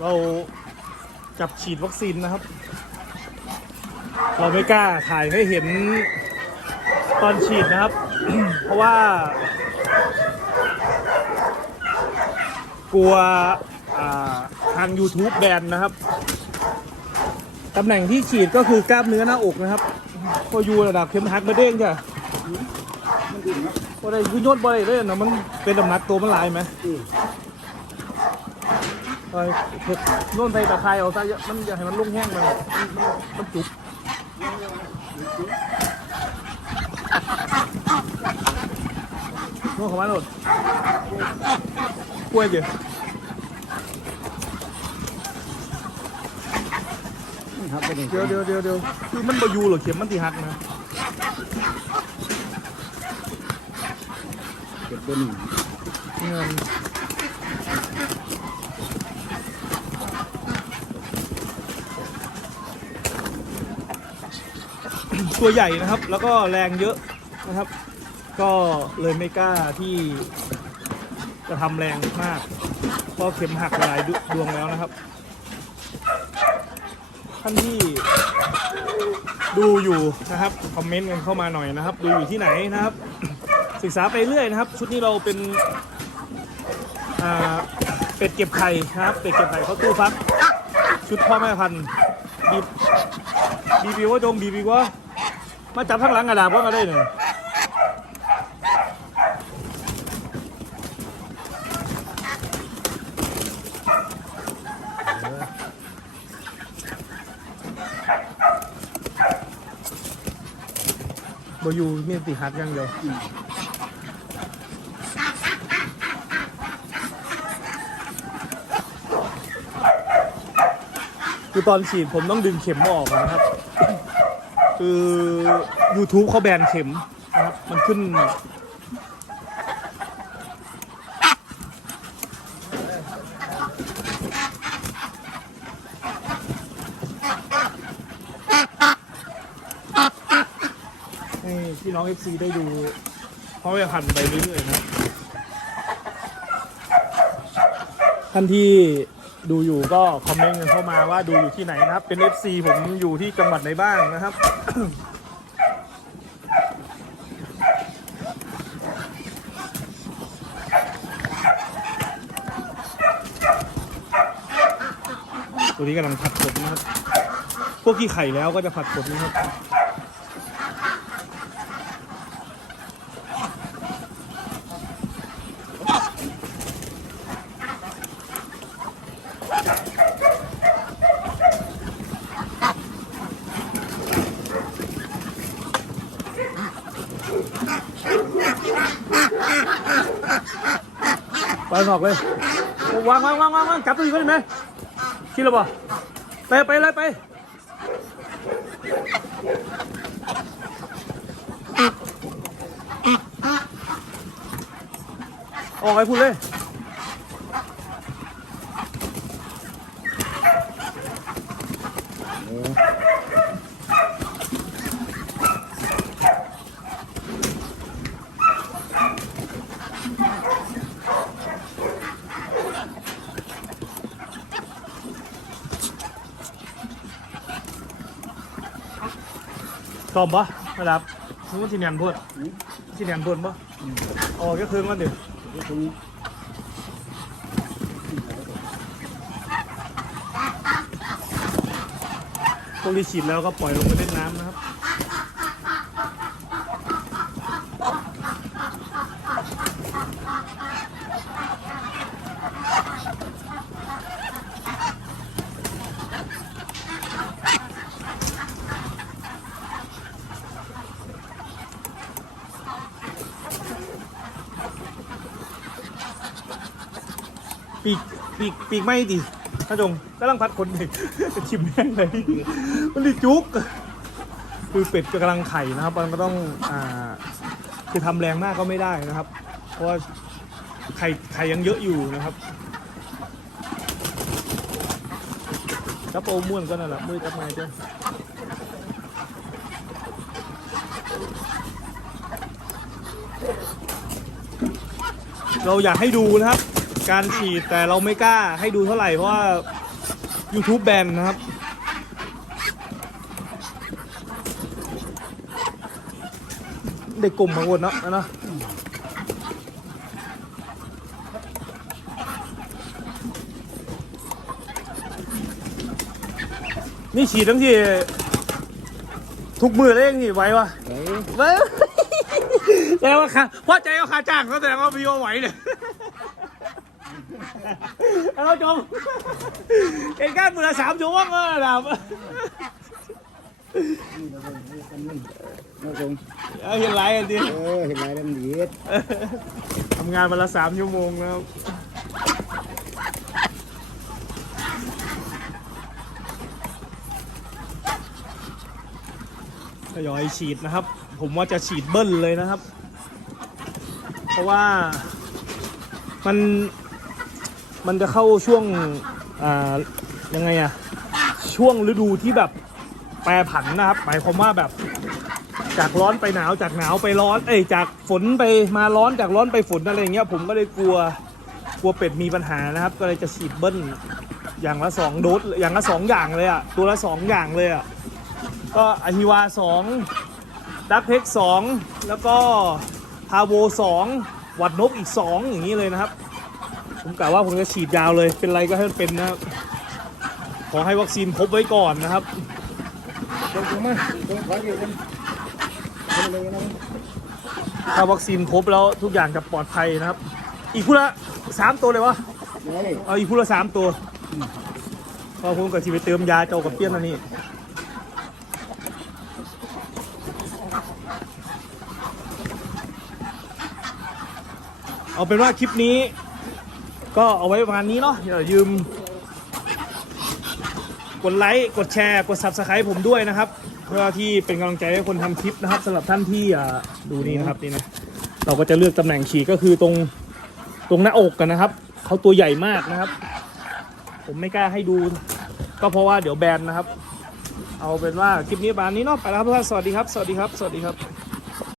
เราจับฉีดวัคซีนนะครับ เราไม่กล้าถ่ายให้เห็นตอนฉีดนะครับ เพราะว่า กลัวอ่าทาง YouTube แบนนะครับ ตำแหน่งที่ฉีดก็คือกล้ามเนื้อหน้าอกนะครับพออยู่ระดับเข็มหักมาเด้งจ้ะบ่ได้คือโยนบ่ได้เลยนะมันเป็นน้ำหนักตัวมันหลายไหม ไปเห็ดโน่นใส่ตะไคร้เอาซะเยอะมันอย่าให้มันลุ่งแห้งมันมันมันมันจุกโน่นเข้ามาโน่นกล้วยเดี๋ยวครับเป็นอย่างเดี๋ยวเดี๋ยวเดี๋ยวเดี๋ยวคือมันบอยูเหรอเข็มมันตีหักนะเก็บเบอร์หนึ่งเงิน ตัวใหญ่นะครับ แล้วก็แรงเยอะนะครับ ก็เลยไม่กล้าที่จะทำแรงมากเพราะเข็มหักหลายดวงแล้วนะครับ ท่านที่ดูอยู่นะครับคอมเมนต์กันเข้ามาหน่อยนะครับ ดูอยู่ที่ไหนนะครับ ศึกษาไปเรื่อยนะครับ ชุดนี้เราเป็นเป็ดเก็บไข่นะครับเป็ดเก็บไข่เขาตู้ฟัก ชุดพ่อแม่พันธุ์บีบบีบีว่าจงบีบีว่า มาจับข้างหลังกระดาษว่ามาได้หนึ่งบอยู่มีติหัดย่างเดียวคือตอนฉีดผมต้องดึงเข็มออกนะครับ คือ YouTube เขาแบนเข็มนะครับ มันขึ้น ให้พี่น้อง FC ได้ดู เพราะว่าหันไปเรื่อยๆนะครับท่านที่ ดูอยู่ก็คอมเมนต์กันเข้ามาว่าดูอยู่ที่ไหนนะครับ เป็น FC ผมอยู่ที่จังหวัดไหนบ้างนะครับ ตัวนี้กำลังผัดขนนะครับ พวกที่ไข่แล้วก็จะผัดขนนะครับ ไปออกเลยวางวางวางวางวางจับตัวอยู่ก็ได้ไหมคิดแล้วป่ะไปไปเลยไปออกไปพูดเลย ตอบปะระดับนึกว่าที่เนียนพูดที่เนียนพูดปะออกก็คืนมันเดี๋ยวพวกที่ฉีดแล้วก็ปล่อยลงไปเล่นน้ำนะครับ ปีกปีกปีกไม่ดิท่านจงกำลังพัดคนเด็กจะชิมแม่งเลยมันดิจุกคือเป็ดกำลังไข่นะครับ มันก็ต้องอ่าคือทำแรงมากก็ไม่ได้นะครับ เพราะว่าไข่ไข่ยังเยอะอยู่นะครับจับโอม่วนก็นั่นแหละมือจับไม้จ้ะเราอยากให้ดูนะครับ การฉีดแต่เราไม่กล้าให้ดูเท่าไหร่ เพราะว่า YouTube แบนนะครับได้กลุ่มมาวนเนาะนะนี่ฉีดทั้งที่ทุกมือเลยยังนี่ไหววะเฮ้ยไหวแสดงว่าค่าพอใจเอาค่าจ้างก็แสดงว่าพี่ว่าไหวเลย เราจมเอ็นการมือละสามชั่วโมงก็ดับน้องคงเอาเห็นไรกันดิเออเห็นไรแล้วมันดีดทำงานวันละสามชั่วโมงนะครับทยอยฉีดนะครับ ผมว่าจะฉีดเบิ้ลเลยนะครับ เพราะว่ามัน มันจะเข้าช่วงอ่ายังไงอะช่วงฤดูที่แบบแปรผันนะครับ หมายความว่าแบบจากร้อนไปหนาวจากหนาวไปร้อนเอ้ยจากฝนไปมาร้อนจากร้อนไปฝนอะไรอย่างเงี้ยผมก็เลยกลัวกลัวเป็ดมีปัญหานะครับ ก็เลยจะฉีดเบิ้ลอย่างละสองโดสอย่างละสองอย่างเลยอะตัวละสองอย่างเลยอะก็อะฮิวาสองดักเพ็กสองแล้วก็พาโวสองหวัดนกอีกสองอย่างนี้เลยนะครับ ผมกะว่าผมจะฉีดยาวเลย เป็นไรก็ให้มันเป็นนะครับ ขอให้วัคซีนครบไว้ก่อนนะครับตรงมาตรงขอเดียวกันเอาเถ้าวัคซีนครบแล้วทุกอย่างจะปลอดภัยนะครับ อีกคู่ละสามตัวเลยวะเอาอีกคู่ละสามตัวพอผมกับชีไปเติมยาเจ้ากับเปี้ยนอันนี้เอาเป็นว่าคลิปนี้ ก็เอาไว้ประมาณนี้เนาะอย่าลืม กดไลค์ กดแชร์ กด subscribe ผมด้วยนะครับ เพื่อที่เป็นกำลังใจให้คนทำคลิปนะครับสำหรับท่านที่อ่าดูนี่นะครับนี่นะเราก็จะเลือกตำแหน่งฉีดก็คือตรงตรงหน้าอกกันนะครับเขาตัวใหญ่มากนะครับ ผมไม่กล้าให้ดู ก็เพราะว่าเดี๋ยวแบนนะครับ เอาเป็นว่าคลิปนี้ประมาณนี้เนาะไปแล้วครับทุกท่านสวัสดีครับ สวัสดีครับ สวัสดีครับ